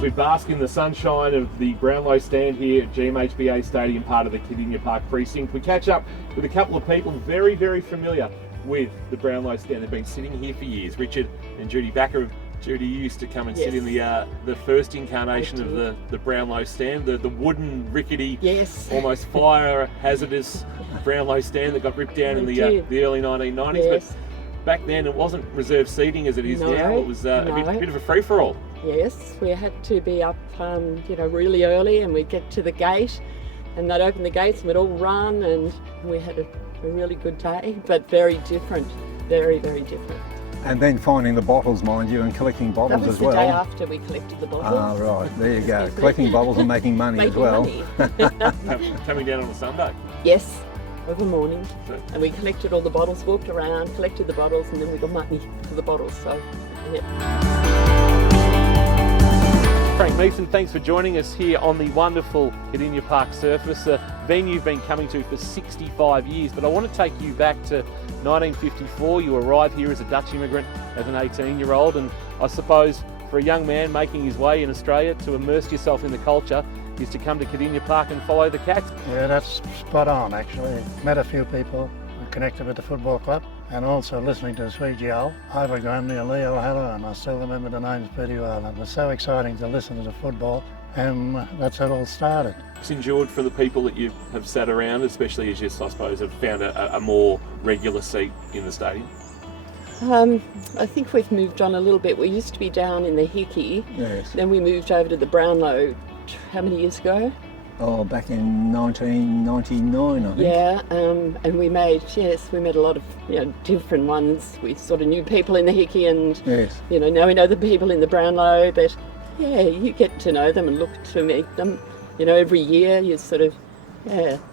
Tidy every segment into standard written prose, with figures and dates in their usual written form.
as we bask in the sunshine of the Brownlow stand here at GMHBA Stadium, part of the Kardinia Park precinct, we catch up with a couple of people very, very familiar with the Brownlow stand. They've been sitting here for years. Richard and Judy Backer. Judy, you used to come and sit in the first incarnation of the Brownlow stand, the wooden, rickety, almost fire hazardous Brownlow stand that got ripped down in the early 1990s. Yes. But back then it wasn't reserved seating as it is now. It was a bit of a free-for-all. Yes, we had to be up, really early, and we'd get to the gate, and they'd open the gates, and we'd all run, and we had a really good day, but very different, very, very different. And then finding the bottles, mind you, and collecting bottles as well. That was the day after we collected the bottles. Ah, right, there you go. Collecting bottles and making money as well. Coming down on a Sunday. Yes, of a morning. And we collected all the bottles, walked around, collected the bottles, and then we got money for the bottles. So, Frank Meeson, thanks for joining us here on the wonderful Kardinia Park surface, a venue you've been coming to for 65 years. But I want to take you back to 1954. You arrived here as a Dutch immigrant as an 18-year-old, and I suppose for a young man making his way in Australia, to immerse yourself in the culture is to come to Kardinia Park and follow the Cats. Yeah, that's spot on actually. Met a few people connected with the football club, and also listening to Sweet Al, Ivor Gramley and Leo Haller, and I still remember the names pretty well. It was so exciting to listen to the football, and that's how it all started. It's endured for the people that you have sat around, especially as you, I suppose, have found a more regular seat in the stadium. I think we've moved on a little bit. We used to be down in the Hickey, then we moved over to the Brownlow, how many years ago? Oh, back in 1999, I think. Yeah, and we met a lot of different ones. We sort of knew people in the Hickey, and now we know the people in the Brownlow. But you get to know them and look to meet them. Every year you sort of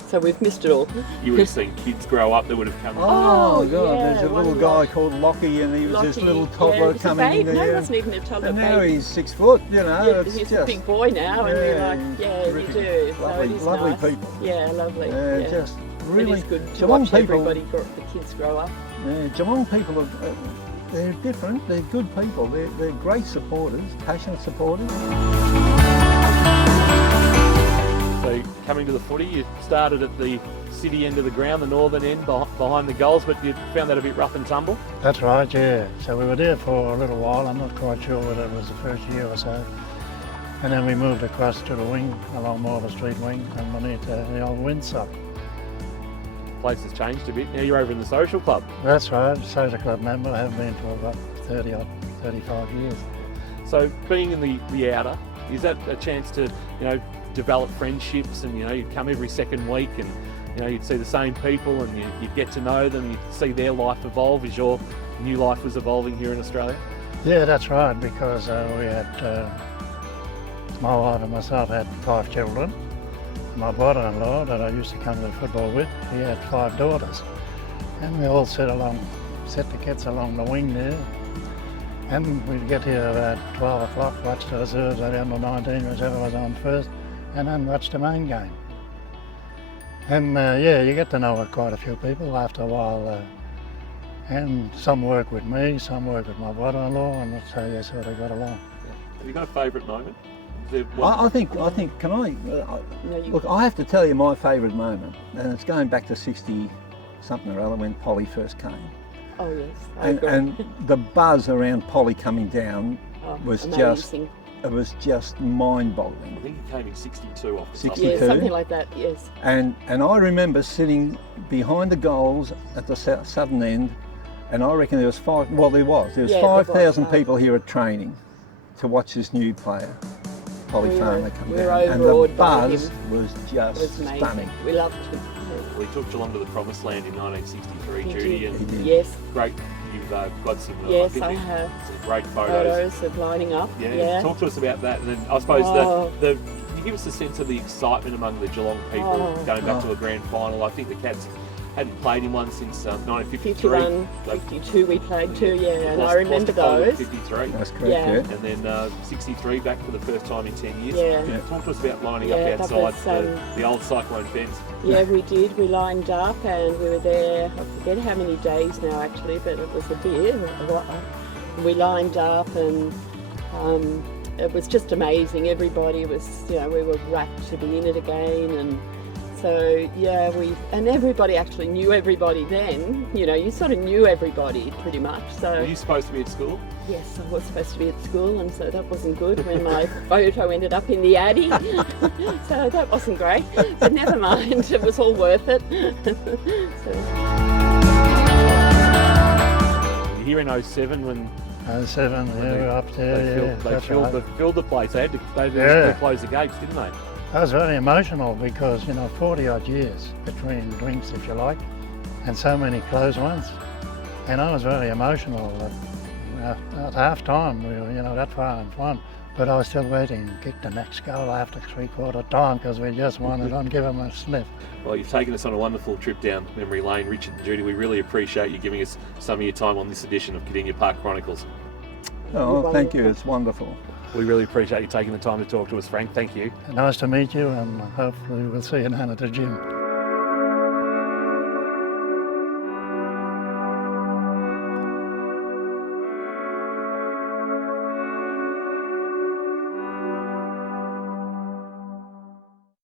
So we've missed it all. You would have seen kids grow up that would have come. Oh God, there's a little guy called Lockie, and he was this little toddler coming in there. No, he wasn't even a toddler. And now he's 6 foot, he's a big boy now, and we're like, you do. Lovely, so lovely nice. people. Yeah, lovely. Just really. It is good to Geelong watch people, everybody, the kids grow up. Yeah, Geelong people are. They're different. They're good people. They're great supporters, passionate supporters. So coming to the footy, you started at the city end of the ground, the northern end behind the goals, but you found that a bit rough and tumble? That's right, yeah. So we were there for a little while. I'm not quite sure whether it was the first year or so. And then we moved across to the wing, along Morva Street wing, and beneath the old Windsock. Place has changed a bit. Now you're over in the social club. That's right, social club member. I have been for about 35 years. So being in the outer, is that a chance to, develop friendships, and you'd come every second week, and you'd see the same people, and you'd get to know them, you'd see their life evolve as your new life was evolving here in Australia? Yeah, that's right, because we had, my wife and myself had 5 children. My brother-in-law that I used to come to the football with, he had 5 daughters. And we all set the kids along the wing there. And we'd get here about 12 o'clock, watch the reserves at under 19, whichever was on first, and then watch the main game. And you get to know quite a few people after a while. And some work with me, some work with my brother-in-law, and that's how you sort of got along. Have you got a favourite moment? I think, can I? Look, I have to tell you my favourite moment, and it's going back to 60-something or other when Polly first came. Oh yes, and the buzz around Polly coming down was amazing. It was just mind-boggling. I think he came in 62 off the 62. Yeah, something like that, yes. And I remember sitting behind the goals at the southern end, and I reckon there was 5,000 people here at training to watch this new player, Polly Farmer, come down. And the buzz was just stunning. We loved him. Well, he took Geelong to the promised land in 1963, Judy, and yes, great. You've got some, I have some great photos of lining up. Yeah, talk to us about that, and then I suppose can you give us a sense of the excitement among the Geelong people going back to a grand final? I think the Cats hadn't played in one since 1953. 51, 52 we played too, and I remember those. 53. That's correct, yeah. And then 63 back for the first time in 10 years. Yeah. Talk to us about lining up outside the old Cyclone fence. Yeah, we did. We lined up and we were there, I forget how many days now actually, but it was a bit. We lined up and it was just amazing. Everybody was, you know, we were rapt to be in it again, and so yeah, and everybody actually knew everybody then. You know, you sort of knew everybody pretty much. So Were you supposed to be at school? yes, I was supposed to be at school, and so that wasn't good when my photo ended up in the Addy. So that wasn't great, but never mind, it was all worth it. So. Here in 07 when 07, yeah, we were up there, they filled the place. They had to close the gates, didn't they? I was very emotional because, you know, 40 odd years between drinks, if you like, and so many closed ones. And I was very emotional at half time. We were, you know, that far in front, but I was still waiting to kick the next goal after 3/4 time because we just won it. Don't give them a sniff. Well, you've taken us on a wonderful trip down memory lane, Richard and Judy. We really appreciate you giving us some of your time on this edition of Kardinia Park Chronicles. Oh, thank you. It's wonderful. We really appreciate you taking the time to talk to us, Frank. Thank you. Nice to meet you, and hopefully we'll see you down at the gym.